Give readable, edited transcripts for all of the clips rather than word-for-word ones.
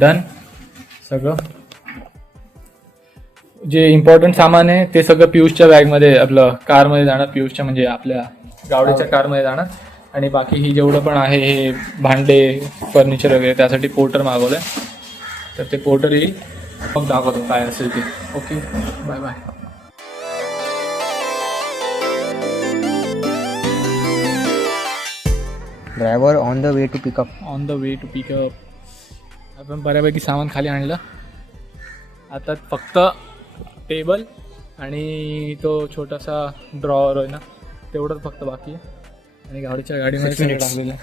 Done. सगळं जे important सामान आहे ते सगळं पियुषच्या बॅगमध्ये, आपलं कारमध्ये जाणार. पियुषच्या म्हणजे आपल्या गावडीच्या कारमध्ये जाणार. आणि बाकी ही जेवढं पण आहे हे भांडे फर्निचर वगैरे त्यासाठी पोर्टर मागवलं आहे. तर ते पोर्टर येईल मग दाखवतो काय असेल ते. Okay bye bye. Driver on the way to pickup. On the way to pickup. आपण बऱ्यापैकी सामान खाली आणलं. आता फक्त टेबल आणि तो छोटासा ड्रॉवर आहे ना तेवढंच फक्त बाकी आहे. आणि गाडीच्या गाडीमध्ये सगळं टाकलेलं आहे.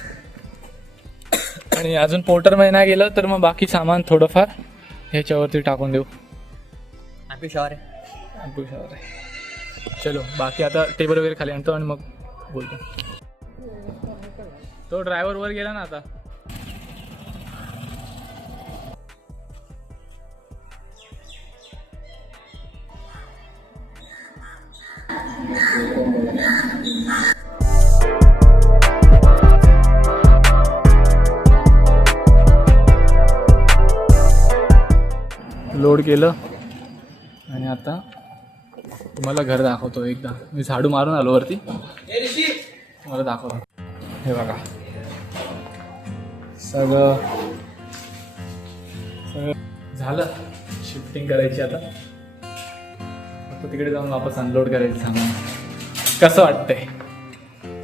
आणि अजून पोर्टर मध्ये नाही गेलं तर मग बाकी सामान थोडंफार ह्याच्यावरती टाकून देऊ. हॅपी शॉर आहे. चलो बाकी आता टेबल वगैरे खाली आणतो आणि मग बोलतो. तो ड्रायव्हर वर गेला ना आता. लोड केलं आणि आता तुम्हाला घर दाखवतो एकदा. मी झाडू मारून आलो वरती, तुम्हाला दाखवतो. हे बघा सगळं झालं. शिफ्टिंग करायची आता. फक्त तिकडे जाऊन वापस अनलोड करायचं सामान. कसं वाटतंय?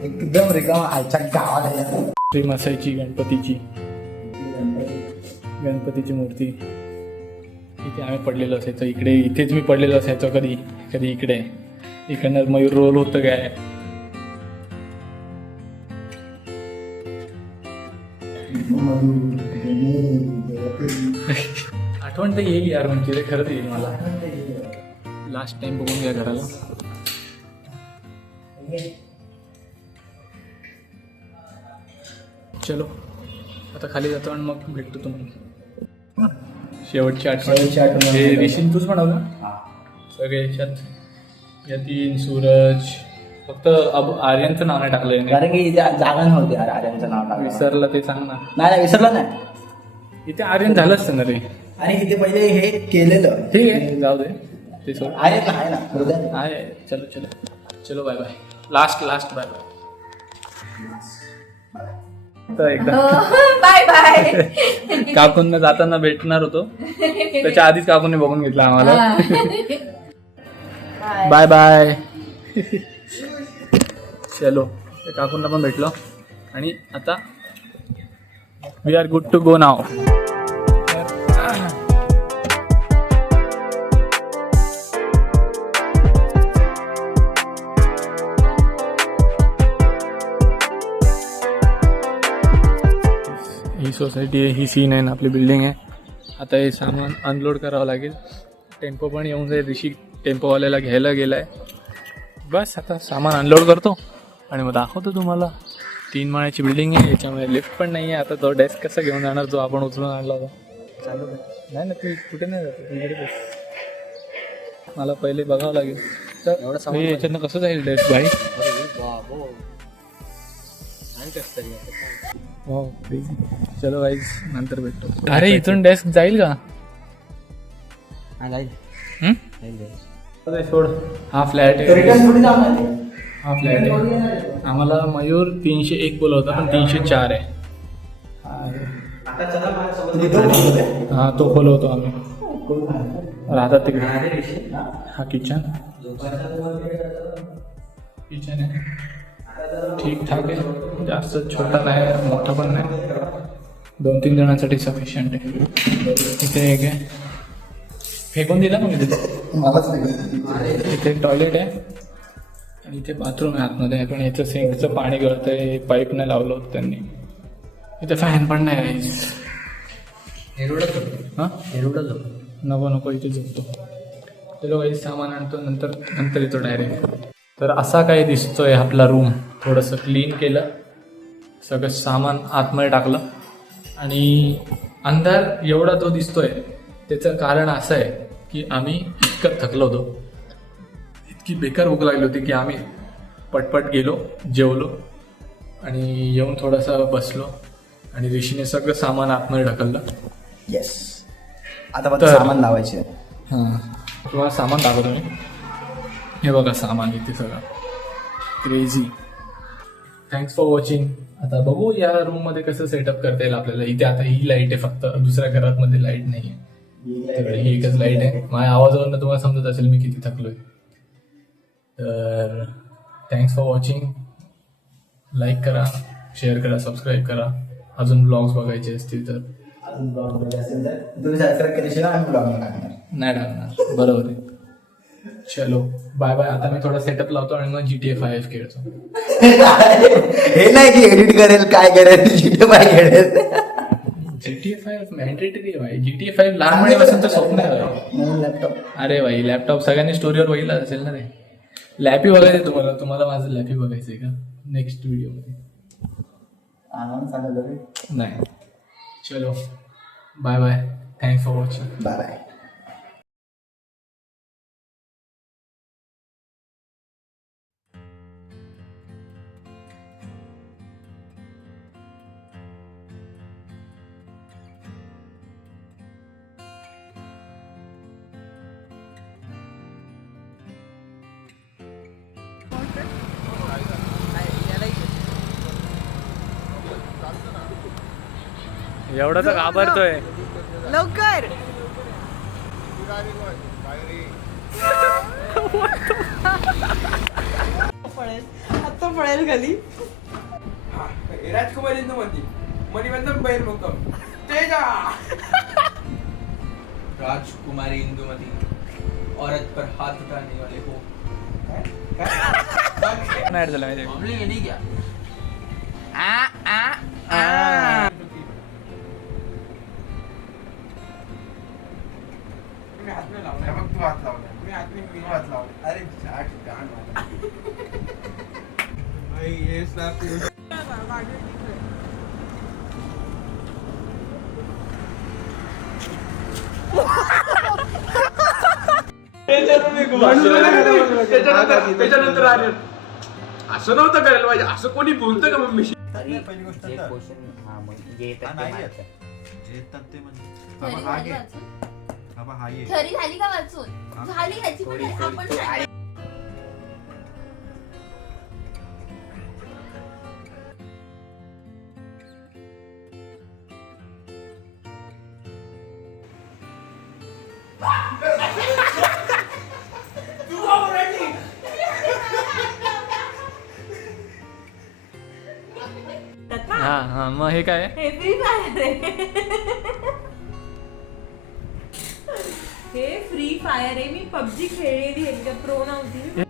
एकदम रिकामा आजच्या गावाला. फ्रेम असायची गणपतीची मूर्ती. इथे आम्ही पडलेलो असायचो. इथेच मी पडलेलो असायचो. कधी इकडे. इकडनं मयूर रोल होतं काय. आठवण तर येईल यार, म्हणजे ते खरंच येईल मला. लास्ट टाइम बघून घ्या घराला. चलो आता खाली जातो आणि मग भेटतो तुम्हाला. शेवटची आठवण हे ऋषीन तूच बनवलं सगळे याच्यात. यतीन, सूरज, फक्त आर्यनचं नाव नाही टाकलं. कारण की इथे जागा नव्हती आर्यनचं नाव टाकलं. विसरला ते सांग ना. नाही विसरलं नाही. इथे आर्यन झालं असतं ना रे. आणि इथे पहिले हे केलेलं. ठीक आहे जाऊ दे ते सोड. आर्यन आहे ना हृदय आहे. चलो bye bye. Last bye bye. तर एकदा बाय बाय. काकूंना जाताना भेटणार होतो, त्याच्या आधीच काकूंनी बघून घेतला आम्हाला. Bye bye. चलो काकूंना पण भेटलो आणि आता we are good to go now. ही सोसायटी आहे, ही सीन आहे ना आपली बिल्डिंग आहे. आता हे सामान अनलोड करावं लागेल. टेम्पो पण येऊन जाईल. ऋषी टेम्पोवाल्याला घ्यायला गेला आहे. बस आता सामान अनलोड करतो आणि मग दाखवतो तुम्हाला. 3 माळ्याची बिल्डिंग आहे, याच्यामध्ये लिफ्ट पण नाही आहे. आता तो डेस्क कसा घेऊन जाणार जो आपण उचलून आणला होता. चालू नाही ना, तू कुठे नाही जातो तिकडे बस. मला पहिले बघावं लागेल. तर एवढं याच्यातनं कसं जाईल डेस्क भाई. हो चलो गाईज नंतर भेटतो. अरे इथून डेस्क जाईल का? सोड. हा फ्लॅट आहे. हा फ्लॅट आहे. आम्हाला मयूर 301 बोलवता पण 304 आहे. हा तो खोलवतो आम्ही. राहतात तिकडे. हा किचन आहे. ठीक ठाक आहे. जास्त छोटा नाही मोठा पण नाही. 2-3 जणांसाठी सफिशियंट आहे. इथे एक आहे. फेकून दिला मग इथे टॉयलेट आहे आणि इथे बाथरूम आहे आतमध्ये. पण याचं सिंकचं पाणी गळतंय. पाईप नाही लावलं होतं त्यांनी. इथे फॅन पण नाही आहे. हां नको इथे झोपतो. चलो काही सामान आणतो नंतर येतो डायरेक्ट. तर असा काही दिसतोय आपला रूम. थोडंसं क्लीन केलं, सगळं सामान आतमध्ये टाकलं आणि अंधार एवढा तो दिसतोय त्याचं कारण असं आहे की आम्ही इतकं थकलो होतो. इतकी बेकार भूक लागली होती की आम्ही पटपट गेलो, जेवलो आणि येऊन थोडासा बसलो आणि ऋषीने सगळं सामान आतमध्ये ढकललं येस. आता फक्त तर- सामान लावायचे. हां तुम्हाला सामान दाखवतो मी. हे बघा सामान इथे सगळं क्रेझी. Thanks for watching. आता बघू या रूममध्ये कसं सेटअप करता येईल आपल्याला. इथे आता ही लाईट आहे फक्त, दुसऱ्या घरात मध्ये लाईट नाही आहे. त्याकडे ही एकच लाईट आहे. माझ्या आवाजावरून तुम्हाला समजत असेल मी किती थकलोय. तर थँक्स फॉर वॉचिंग. लाईक करा, शेअर करा, सबस्क्राईब करा. अजून ब्लॉग्स बघायचे असतील तर अजून ब्लॉग बघायचे असेल तर तुम्ही सबस्क्राईब केल्याशिवाय आम्ही ब्लॉग नाही टाकणार. नाही टाकणार. बरोबर आहे. चलो बाय बाय. आता मी थोडा सेटअप लावतो आणि मग GTA 5 खेळतो. हे नाही की एडिट करेल काय करेल जिथे पाय खेळेल. GTA 5 मॅन्डेटरी आहे भाई. GTA 5 लहानपणीपासून तर स्वप्न आहे भाई. नवीन लॅपटॉप. अरे भाई लॅपटॉप सगळ्यांनी स्टोरीवर बघितला असेल ना रे. लॅपी बघायचं तुम्हाला माझं लॅपी बघायचंय का नेक्स्ट व्हिडिओमध्ये? आम्हाला सांगितलं रे. नाही. चलो bye bye. Thanks for watching. Bye bye. एवढं तर घाबरतोय. लवकर पळेल आता पळेल खाली. राजकुमार इंदुमती मणिवंदन बहिर्मुखम तेजा राजकुमारी इंदुमती औरत पर हाथ उठाने वाले हो. नाही झालं माहिती. मामले ये नहीं क्या मी हात में लावला बघ. तू हात लावला. मी हात लावला. अरे झाट गाण भाई ये स्लॅप त्याच्यानंतर आले असं नव्हतं करायला पाहिजे. असं कोणी बोलतं का मम्मीशी? खरी झाली का वाचून? झाली ह्याची पण आपण सांगा. हा हा मग हे काय? हे फ्री फायर आहे. हे फ्री फायर आहे. मी पबजी खेळलेली एकदा प्रो नव्हती.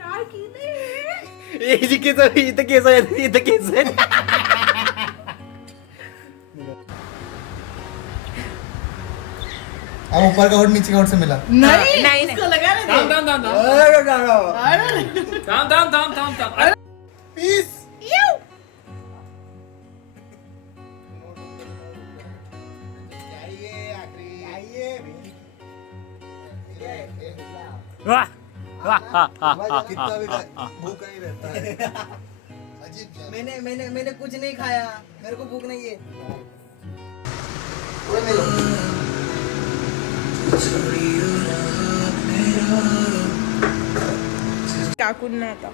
काय केलंय? इथं केस आहेत. इथं केस आहेत. अब ऊपर का और नीचे का और से मिला. नहीं नहीं इसको लगा ना दे. थांब. पीस. वाह भूख नहीं रहता है. मैंने कुछ नहीं खाया. मेरे को भूख नहीं है. काकूंना आता